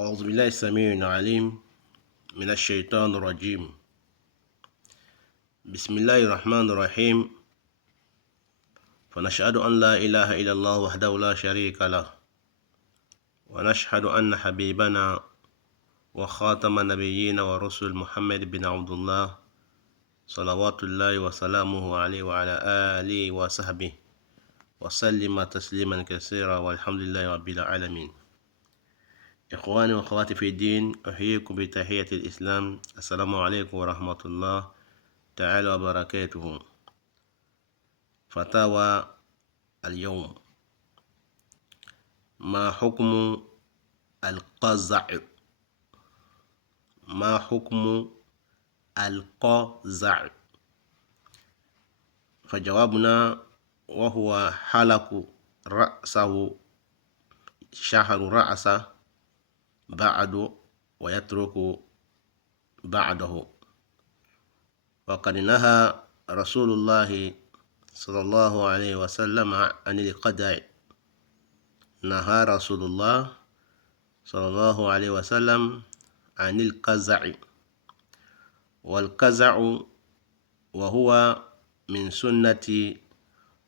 أعوذ بالله السميع العليم من الشيطان الرجيم. بسم الله الرحمن الرحيم. فنشهد أن لا إله إلا الله وحده لا شريك له، ونشهد أن حبيبنا وخاتم النبيين ورسل محمد بن عبد الله صلوات الله وسلامه عليه وعلى آله وصحبه وسلم تسليما كثيرا، والحمد لله رب العالمين. إخواني وأخواتي في الدين، أحييكم بتحية الإسلام. السلام عليكم ورحمة الله تعالى وبركاته. فتاوى اليوم: ما حكم القزع؟ ما حكم القزع؟ فجوابنا: وهو حلق رأسه، شعر رأسه بعد ويترك بعده. وقد نهى رسول الله صلى الله عليه وسلم عن القزع. نهى رسول الله صلى الله عليه وسلم عن القزع. والقزع وهو من سنة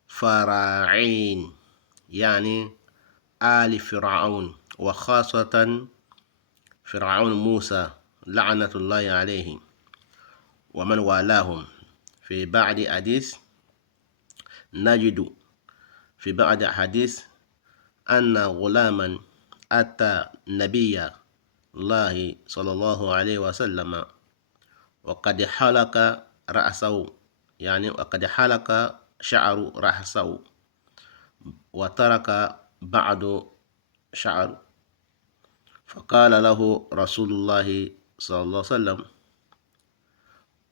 فراعين، يعني آل فرعون، وخاصة فرعون موسى لعنة الله عليه ومن والاهم. في بعض حديث نجد في بعض حديث أن غلاما أتى نبي الله صلى الله عليه وسلم وقد حلق رأسه، يعني وقد حلق شعر رأسه وترك بعض شعر. فقال له رسول الله صلى الله عليه وسلم: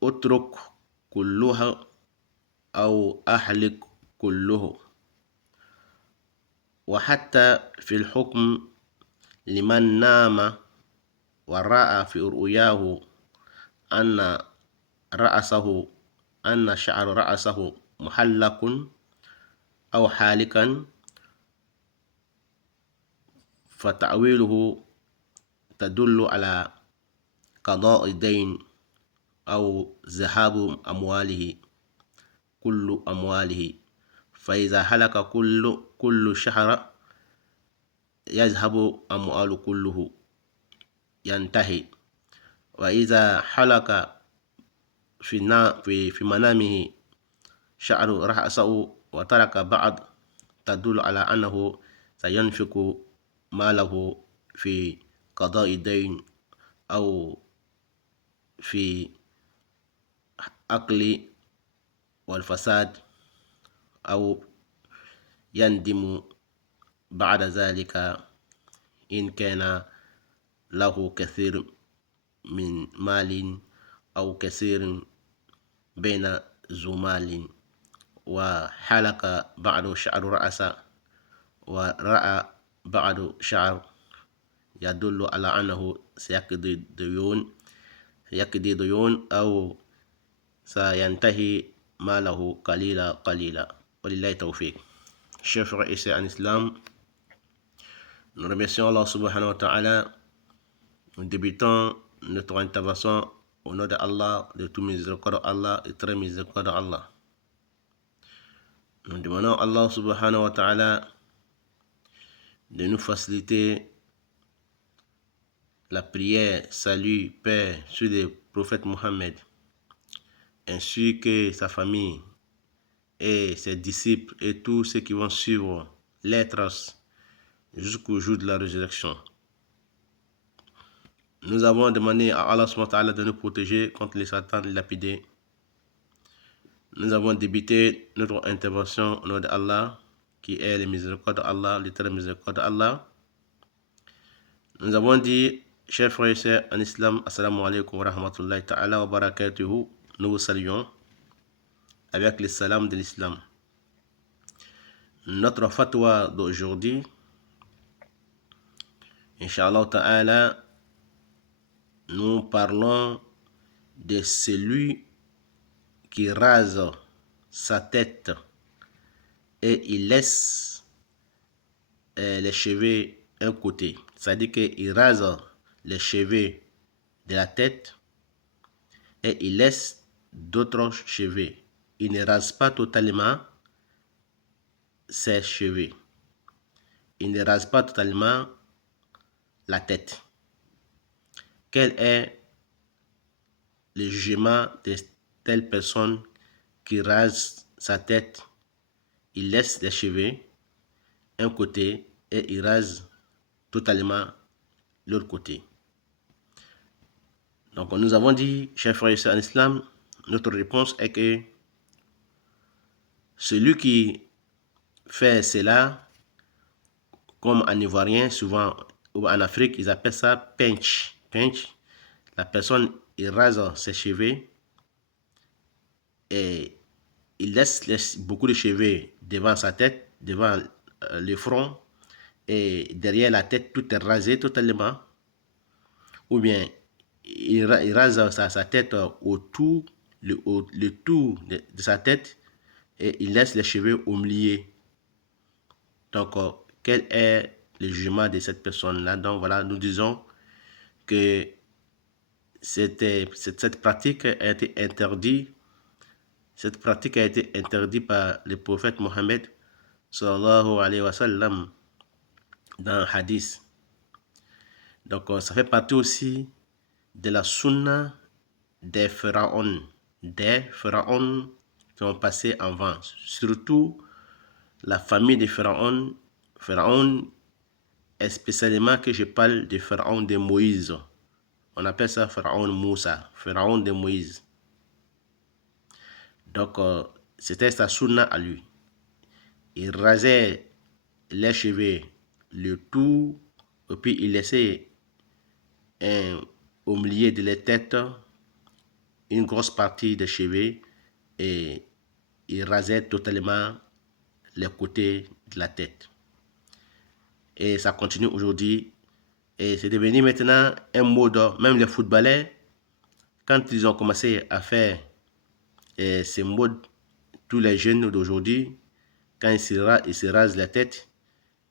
اترك كلها أو أحلق كله. وحتى في الحكم لمن نام ورأى في رؤياه أن شعر رأسه محلق أو حالقا، فتأويله تدل على قضاء الدين أو ذهاب أمواله، كل أمواله. فإذا حلق كل شعر يذهب أموال كله، ينتهي. وإذا حلق في منامه شعر رأسه وترك بعض، تدل على أنه سينفق ماله في قضاء الدين أو في أكل والفساد، أو يندم بعد ذلك إن كان له كثير من مال أو كثير بين ذو مال، وحلق بعض شعر رأسه ورأى بعض شعر، يدل على أنه سيقضي ديون أو سينتهي ماله قليلا قليلا. ولله التوفيق. Chers frères et sœurs en islam, nous remercions Allah subhanahu wa ta'ala. Nous débutons notre intervention au nom de Allah, de tout miséricorde Allah et très miséricorde Allah. Nous demandons à Allah subhanahu wa ta'ala de nous faciliter la prière, salut, paix sur le prophète Mohammed, ainsi que sa famille et ses disciples et tous ceux qui vont suivre les traces jusqu'au jour de la résurrection. Nous avons demandé à Allah subhanahu wa ta'ala de nous protéger contre les satans lapidés. Nous avons débuté notre intervention au nom d'Allah, qui est le miséricorde d'Allah, l'éternel miséricorde d'Allah. Nous avons dit, chers frères et sœurs en islam, assalamu alaikum wa rahmatullahi ta'ala wa barakatuhu. Nous vous saluons avec le salam de l'islam. Notre fatwa d'aujourd'hui, Inch'Allah ta'ala, nous parlons de celui qui rase sa tête et il laisse les cheveux un côté. C'est-à-dire qu'il rase les cheveux de la tête et il laisse d'autres cheveux. Il ne rase pas totalement ses cheveux. Il ne rase pas totalement la tête. Quel est le jugement de telle personne qui rase sa tête? Il laisse les cheveux un côté et il rase totalement l'autre côté. Donc nous avons dit, chers frères et sœurs en islam, notre réponse est que celui qui fait cela, comme en ivoirien, souvent, ou en Afrique, ils appellent ça pinch. Pinch, la personne, il rase ses cheveux et il laisse beaucoup de cheveux devant sa tête, devant le front, et derrière la tête, tout est rasé totalement. Ou bien, il rase sa tête autour, le tour de sa tête, et il laisse les cheveux au milieu. Donc, quel est le jugement de cette personne-là? Donc, voilà, nous disons que cette pratique a été interdite. Cette pratique a été interdite par le prophète Mohammed sallallahu alayhi wa sallam dans le hadith. Donc, ça fait partie aussi de la sunna des pharaons qui ont passé avant. Surtout la famille des pharaons spécialement que je parle de pharaon de Moïse. On appelle ça pharaon Moussa, pharaon de Moïse. Donc, c'était sa sunna à lui. Il rasait les cheveux, le tout, et puis il laissait au milieu de la tête une grosse partie des cheveux et il rasait totalement les côtés de la tête. Et ça continue aujourd'hui. Et c'est devenu maintenant un mode. Même les footballeurs, quand ils ont commencé à faire ces modes, tous les jeunes d'aujourd'hui, quand ils se rasent la tête,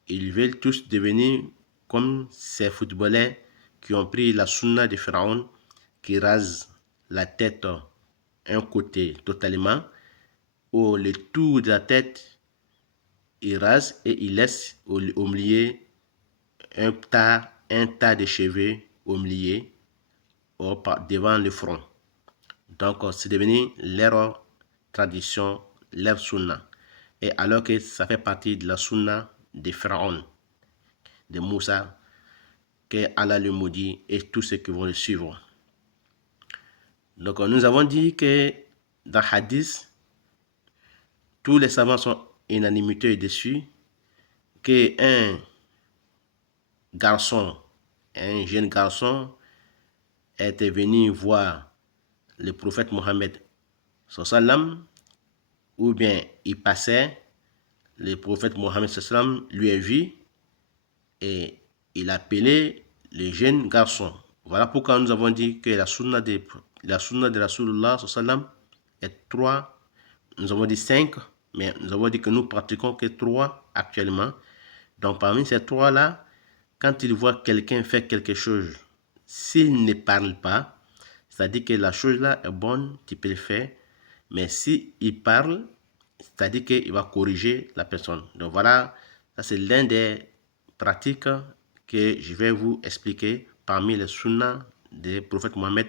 ils veulent tous devenir comme ces footballeurs qui ont pris la sunna de Pharaon, qui rasent la tête un côté totalement, ou le tour de la tête, ils rasent et ils laissent au milieu un tas de cheveux au milieu devant le front. Donc, c'est devenu leur tradition, leur sunna. Et alors que ça fait partie de la sunna de Pharaon, de Moussa, que Allah le maudit et tous ceux qui vont le suivre. Donc, nous avons dit que dans Hadith, tous les savants sont unanimité dessus, qu'un garçon, un jeune garçon, était venu voir le prophète Mohammed sallam, ou bien il passait, le prophète Mohammed sallam lui a vu et il appelait le jeune garçon. Voilà pourquoi nous avons dit que la sunna de Rasulullah sallam est 3. Nous avons dit 5, mais nous avons dit que nous pratiquons que 3 actuellement. Donc parmi ces 3-là, quand il voit quelqu'un faire quelque chose, s'il ne parle pas, c'est-à-dire que la chose-là est bonne, tu peux le faire. Mais s'il parle, c'est-à-dire qu'il va corriger la personne. Donc voilà, ça c'est l'un des pratiques que je vais vous expliquer parmi les sunnas du prophète Mohammed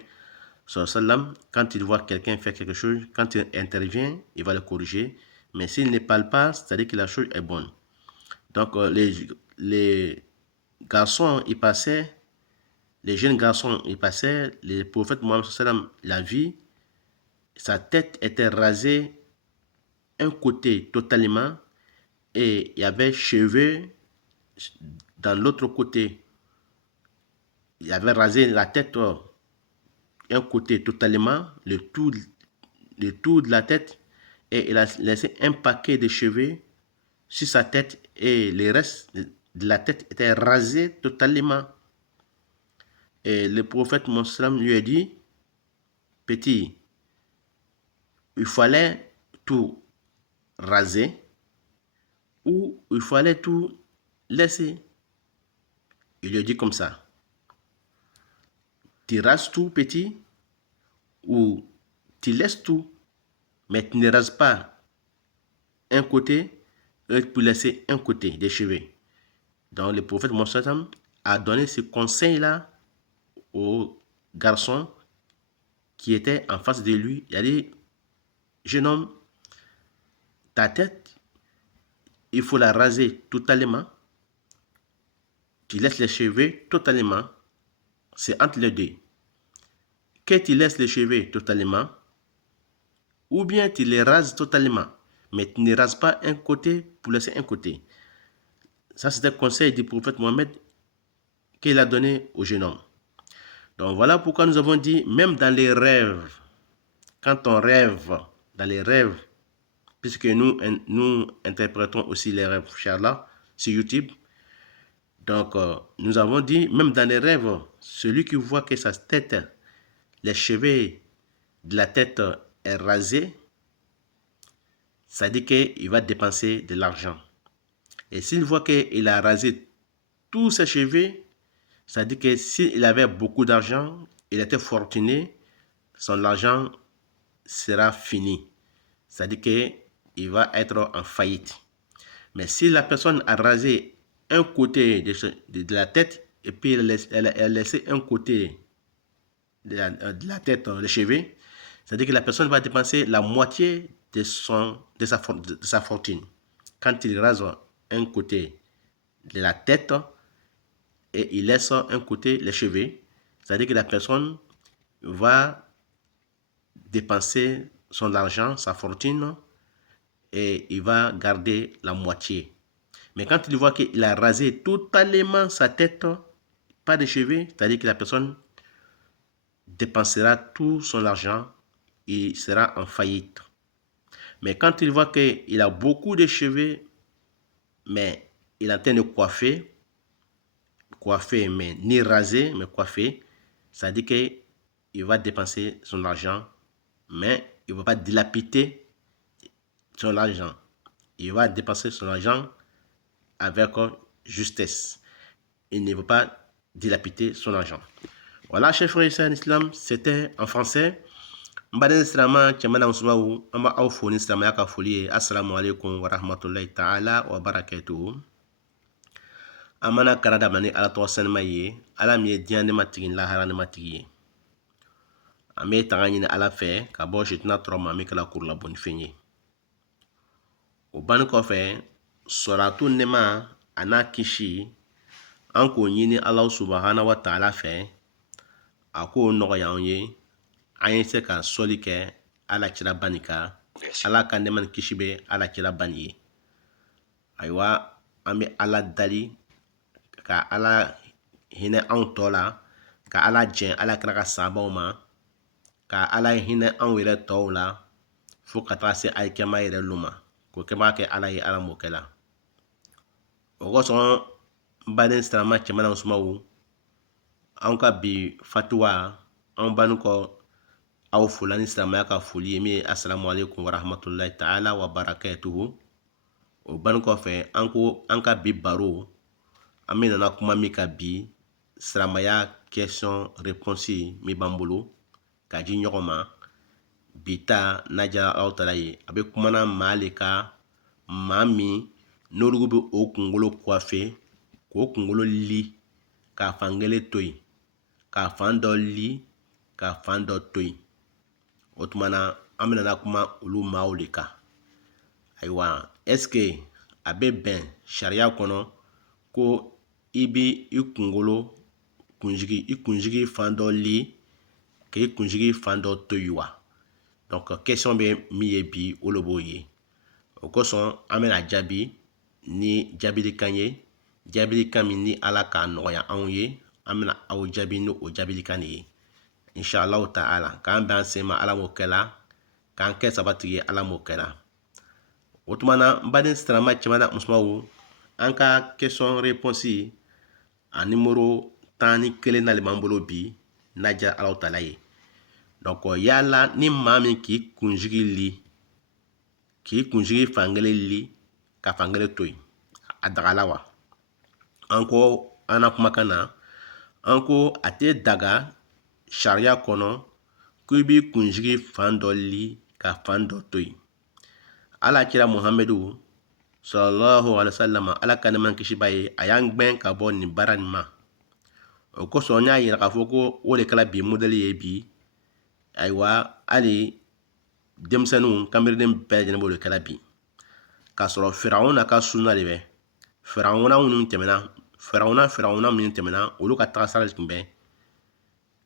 sallam. Quand il voit quelqu'un faire quelque chose, quand il intervient, il va le corriger. Mais s'il ne parle pas, c'est-à-dire que la chose est bonne. Donc les garçons, ils passaient, les jeunes garçons, ils passaient, le prophète Mohammed sallam la vit, sa tête était rasée un côté totalement et il y avait cheveux dans l'autre côté. Il avait rasé la tête un côté totalement, le tour de la tête, et il a laissé un paquet de cheveux sur sa tête et le reste de la tête était rasé totalement. Et le prophète Mohammed lui a dit, petit, il fallait tout raser ou il fallait tout laisser. Il lui a dit comme ça. tu rases tout petit ou tu laisses tout, mais tu ne rases pas un côté pour laisser un côté des cheveux. Donc le prophète Mohammed a donné ce conseil-là au garçon qui était en face de lui. Il a dit, jeune homme, ta tête, il faut la raser totalement. Tu laisses les cheveux totalement. C'est entre les deux. Que tu laisses les cheveux totalement, ou bien tu les rases totalement, mais tu ne rases pas un côté pour laisser un côté. Ça, c'est un conseil du prophète Mohammed qu'il a donné au jeune homme. Donc voilà pourquoi nous avons dit, même dans les rêves, quand on rêve, dans les rêves, puisque nous interprétons aussi les rêves, Inch'Allah, sur YouTube. Donc, nous avons dit, même dans les rêves, celui qui voit que sa tête, les cheveux de la tête est rasé, ça dit qu'il va dépenser de l'argent. Et s'il voit qu'il a rasé tous ses cheveux, ça dit que s'il avait beaucoup d'argent, il était fortuné, son argent sera fini. Ça dit qu'il va être en faillite. Mais si la personne a rasé un côté de la tête et puis elle a laissé un côté de la tête, les cheveux, c'est-à-dire que la personne va dépenser la moitié de sa fortune. Quand il rase un côté de la tête et il laisse un côté les cheveux, c'est-à-dire que la personne va dépenser son argent, sa fortune, et il va garder la moitié. Mais quand il voit qu'il a rasé totalement sa tête, pas de cheveux, c'est-à-dire que la personne dépensera tout son argent et sera en faillite. Mais quand il voit qu'il a beaucoup de cheveux, mais il est en train de coiffer, mais ni raser, mais coiffer, ça dit qu'il va dépenser son argent, mais il ne va pas dilapider son argent. Il va dépenser son argent avec justesse. Il ne veut pas dilapider son argent. Voilà, chers frères et sœurs en islam, c'était en français. Mbaden Srama, Tchamana Ousmaou, Amba Aoufoni Srama Yaka Folie, Assalamu alaikum wa rahmatullahi ta'ala wa barakatuhu. Amana Karada Mani ala Tosan Maye, ala Mie Dian de Matigin Lahara de Matigi. Ame Tanganin ala Fe, Kabo Jitna Troma Mikala Kurla Bonfini. Au ban kofe, Soratu Nema, Ana Kishi, Anko Yini Allah Subhanahu wa ta'ala Fe, Ako Noya Onye, an ye se ka sɔli kɛ ala kira bani kan ala ka nɛma ni kisi bɛ ala kira bani ye ayiwa an bɛ ala dali ka ala hinɛ anw tɔ la ka ala jɛn ala kira ka sabaw ma ka ala hinɛ anw yɛrɛ tɔw la fo ka taga se alikɛma yɛrɛ lu ma k'o kɛba kɛ ala ye ala mɔkɛ la o kosɔn n baden silamɛ cɛman na musomanw anw ka bi fatuwa anw bani kɔ aw fulani silamɛya ka foli ye min ye assalamu alaikum wa rahmatullahi ta'ala wa barakatuhu. O bani kɔfɛ an ka bi baro an bɛ nana kuma min ka bi silamɛya question réponse min b'an bolo ka di ɲɔgɔn ma bi ta n'a diyara aw tala ye a bɛ kumana maa le ka maa min n'olu bɛ o kunkolo coiffer k'o kunkolo li k'a fan kelen to yen k'a fan dɔ li k'a fan dɔ to yen. O tuma na an bɛna na kuma olu maaw de kan ayiwa est-ce que a bɛ bɛn sariya kɔnɔ ko i bi i kunsigi fan dɔ li k'i kunsigi fan dɔ to yen wa donc question bɛ min ye bi o de b'o ye o kosɔn an bɛna jaabi ni jaabilikan ye jaabilikan min ni ala k'a nɔgɔya anw ye an bɛna aw jaabi ni o jaabilikan de ye inshallah ta'ala k'an bɛn sen ma ala m'o kɛla k'an kɛ sabatigi ye ala m'o kɛla o tuma na n baden silamɛ cɛman na musomanw an ka question réponse a numéro 11 n'ale b'an bolo bi n'a diyara ala ta'ala ye donc yala ni maa min k'i kunsigi fankelen li ka fankelen to yen a dagala wa an ko an na kumakan na an ko a tɛ daga sariya kɔnɔ ko i b'i kunsigi fan dɔ li ka fan dɔ to yen. Alakira Muhamadu sallallahu alaihi wasallam, ala ka nɛɛma ni kisi b'a ye, a y'an gbɛn ka bɔ nin baara nin ma. O kosɔn n y'a yira k'a fɔ ko o de kɛra bi modèle ye bi. Ayiwa hali denmisɛnninw kanbereden bɛɛ lajɛlen b'o de kɛra bi. K'a sɔrɔ Firawuna ka sunna de bɛ. Firawuna minnu tɛmɛna olu ka tagasira de tun bɛ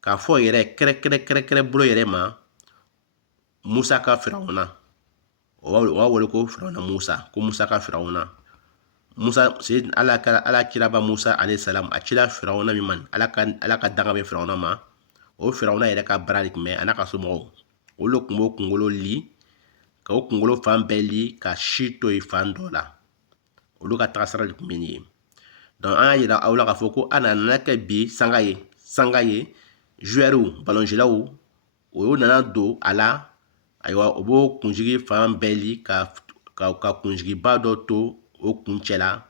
k'a fɔ yɛrɛ kɛrɛkɛrɛ bolo yɛrɛ ma Musa ka Firawuna. O b'a wele ko Firawuna Musa, ko Musa ka Firawuna. Musa alakiraba Musa alayhi salam a cila Firawuna min ma, ala ka danga bɛ Firawuna ma. O Firawuna yɛrɛ ka baara de tun bɛ a n'a ka somɔgɔw. Olu tun b'o kunkolo li, ka o kunkolo fan bɛɛ li ka si to yen fan dɔ la. Olu ka tagasira de tun bɛ nin ye. Donc an y'a yira aw la k'a fɔ ko a nana kɛ bi sanga ye joueurs ballonjilaw o nana don a la. Ayiwa o b'o kunsigi fan bɛɛ li ka kunsigiba dɔ to o kun cɛla.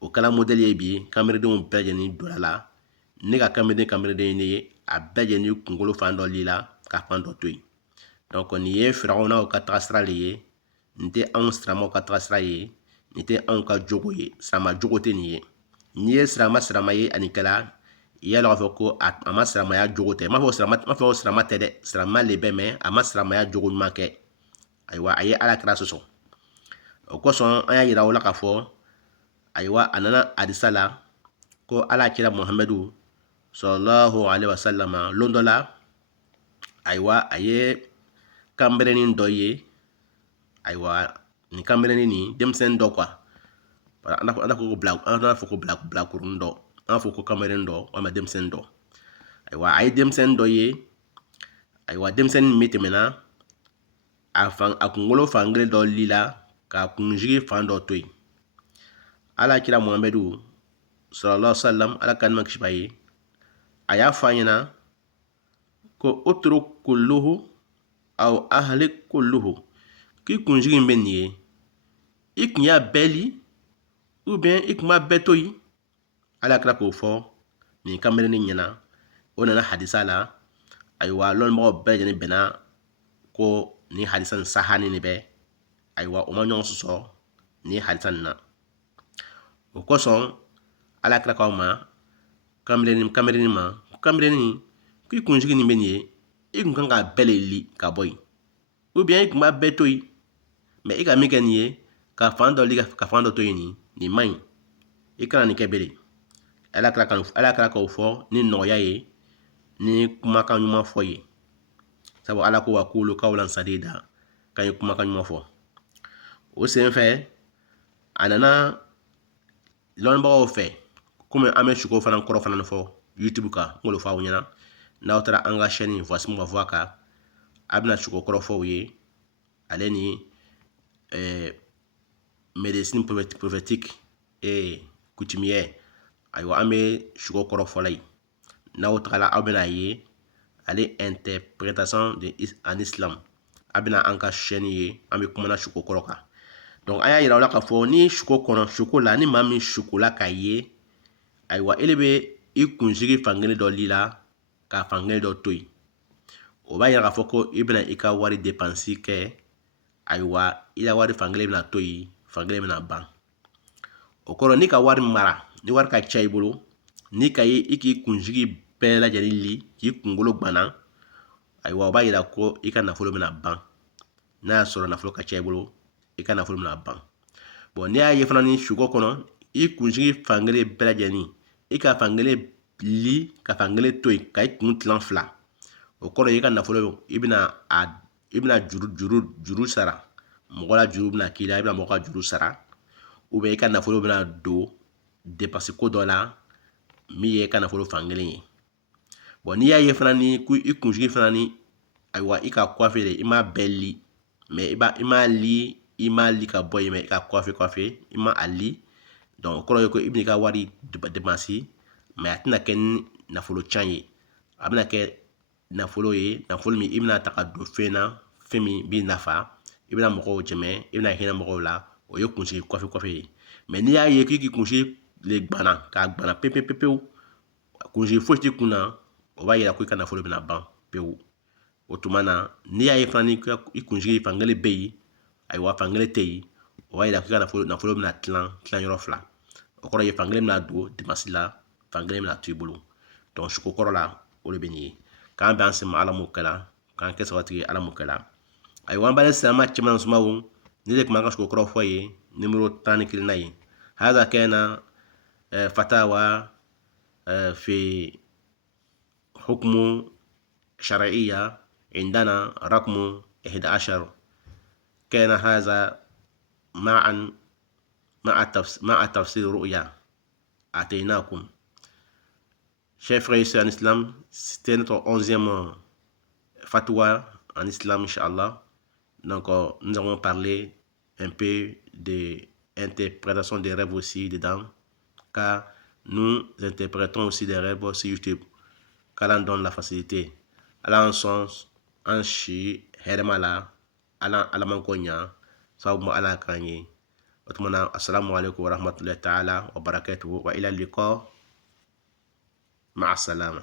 O kɛla modèle ye bi kanberendenw bɛɛ lajɛlen donna la. Ne ka kanbereden ye a bɛɛ lajɛlen kunkolo fan dɔ lila ka fan dɔ to yen. Donc nin ye Firawunaw ka tagasira le ye. Nin tɛ anw silamɛw ka tagasira ye. Nin tɛ anw ka jogo ye. Silamɛ jogo tɛ nin ye. N'i ye silamɛ ye ani kɛla, i y'a dɔn k'a fɔ ko a ma silamɛya jogo tɛ. N m'a fɔ silamɛ tɛ dɛ, silamɛ le bɛ, mɛ a ma silamɛya jogo ɲuman kɛ. Ayiwa a ye alakira sɔsɔ. O kosɔn an y'a yira aw la k'a fɔ ayiwa a nana hadisa la ko alakira Muhamadu sallallahu alaihi wasallam lon dɔ la, ayiwa a ye kanberennin dɔ ye. Ayiwa nin kanberennin nin denmisɛnnin dɔ quoi. An b'a fɔ ko bilakoronin dɔ, an b'a fɔ ko kanberennin dɔ walima denmisɛnnin dɔ. Ayiwa a ye denmisɛnnin dɔ ye. Ayiwa denmisɛnnin min tɛmɛna a kunkolo fan kelen dɔ lila ka kunsigi fan dɔ to yen. Alakira Muhamadu sallallahu alaihi wasallam, ala ka nɛɛma kisi b'a ye, a y'a fɔ an ɲɛna ko utruk kulluhu aw ahlik kulluhu, k'i kunsigi bɛ nin ye, i kun y'a bɛɛ li ou bien i kun b'a bɛɛ to yen. Alakira k'o fɔ nin kanberennin ɲɛna. O nana hadisa la. Ayiwa lɔnnibagaw bɛɛ lajɛlen bɛnna ko nin hadisa nin sahani ne bɛ. Ayiwa o ma ɲɔgɔn sɔsɔ nin hadisa nin na. O kosɔn alakira k'aw ma kanberennin ma, kanberennin k'i kunsigi nin bɛ nin ye, i kun kan k'a bɛɛ le li ka bɔ yen, ou bien i kun b'a bɛɛ to yen, mɛ i ka min kɛ nin ye ka fan dɔ li ka fan dɔ to yen, nin man ɲi. I kana nin kɛ bere. Alakira k'o fɔ ni nɔgɔya ye, ni kumakan ɲuman fɔ ye. Sabu ala ko wa kulu qawlan sadida, k'an ye kumakan ɲuman fɔ. O sen fɛ a nana lɔnnibagaw fɛ, komi an bɛ suko fana kɔrɔ fana fɔ YouTube kan, n k'o fɔ aw ɲɛna. N'aw taara an ka chaîne Voici ma voix kan, a bɛna suko kɔrɔ fɔw ye. Ale ni médecine prophétique et coutumière. Ayiwa an bɛ suko kɔrɔ fɔla yen. N'aw tagala aw bɛna ye ale interprétation en islam. A bɛna an ka chaîne ye, an bɛ kumana suko kɔrɔ kan. Donc an y'a yira aw la k'a fɔ ni suko kɔnɔ, suko la, ni maa min sukola k'a ye, ayiwa ele bɛ i kunsigi fan kelen dɔ lila ka fan kelen dɔ to yen. O b'a yira k'a fɔ ko i bɛna i ka wari dépense kɛ. Ayiwa i ka wari fan kelen bɛna to yen, fan kelen bɛna ban. O kɔrɔ ni ka wari mara, ni wari ka ca i bolo, ni ka ye i k'i kunsigi bɛɛ lajɛlen li k'i kunkolo gbanna, ayiwa o b'a yira ko i ka nafolo bɛna ban. N'a y'a sɔrɔ nafolo ka ca i bolo, i ka nafolo bɛna ban. Bon n'i y'a ye fana ni suko kɔnɔ, i kunsigi fan kelen bɛɛ lajɛlen, i ka fan kelen li ka fan kelen to yen, ka i kun tilan fila. O kɔrɔ i ka nafolo i bɛna juru sara. Mɔgɔ la juru bɛna k'i la, i bɛna mɔgɔ ka juru sara. Ou bien i ka nafolo bɛna don dépense ko dɔ la min ye i ka nafolo fan kelen ye. Bon n'i y'a ye fana ni i kunsigi fana ni, ayiwa i ka coiffe de, i m'a bɛɛ li, mais i m'a li ka bɔ yen, mais i ka coiffe, i ma a li. Donc o kɔrɔ ye ko i bɛna i ka wari dépense, mais a tɛna kɛ ni nafolo can ye. A bɛna kɛ nafolo ye, nafolo min i bɛna ta ka don fɛn na, fɛn min b'i nafa. I bɛna mɔgɔw dɛmɛ, i bɛna hinɛ mɔgɔw la. O ye kunsigi coiffe ye. Mais n'i y'a ye k'i kunsigi le gbanna, k'a gbanna pewu, kunsigi foyi t'i kun na, o b'a yira ko i ka nafolo bɛna ban pewu. O tuma na n'i y'a ye fana ni i kunsigi fankelen bɛ yen ayiwa fankelen tɛ yen, o b'a yira ko i ka nafolo bɛna tilan yɔrɔ 2. o kɔrɔ ye fankelen bɛna don dimansi la, fankelen bɛna to i bolo. Donc suko kɔrɔ la o de bɛ nin ye. K'an bɛn an sen ma Ala m'o kɛla, k'an kɛ sabatigi ye Ala m'o kɛla. Ayiwa an b'ale silamɛ cɛman ni musomanw, ni de tun b'an ka suko kɔrɔ fɔ ye numéro 11 na ye. هذا كان فتاوى في حكم شرعية عندنا رقم 11. كان هذا مع تفسير رؤيا أعطيناكم. Chers frères et sœurs en islam, c'était notre 11e fatwa en islam, Inch'Allah. Donc, nous avons parlé un peu de interprétation des rêves aussi dedans, car nous interprétons aussi des rêves sur YouTube, car on donne la facilité. Alors, en shi hermala, ala mankonya, sabu ala kanye. Assalamu alaikum wa rahmatullahi ta'ala wa barakatuhu wa ila liqa. مع السلامة.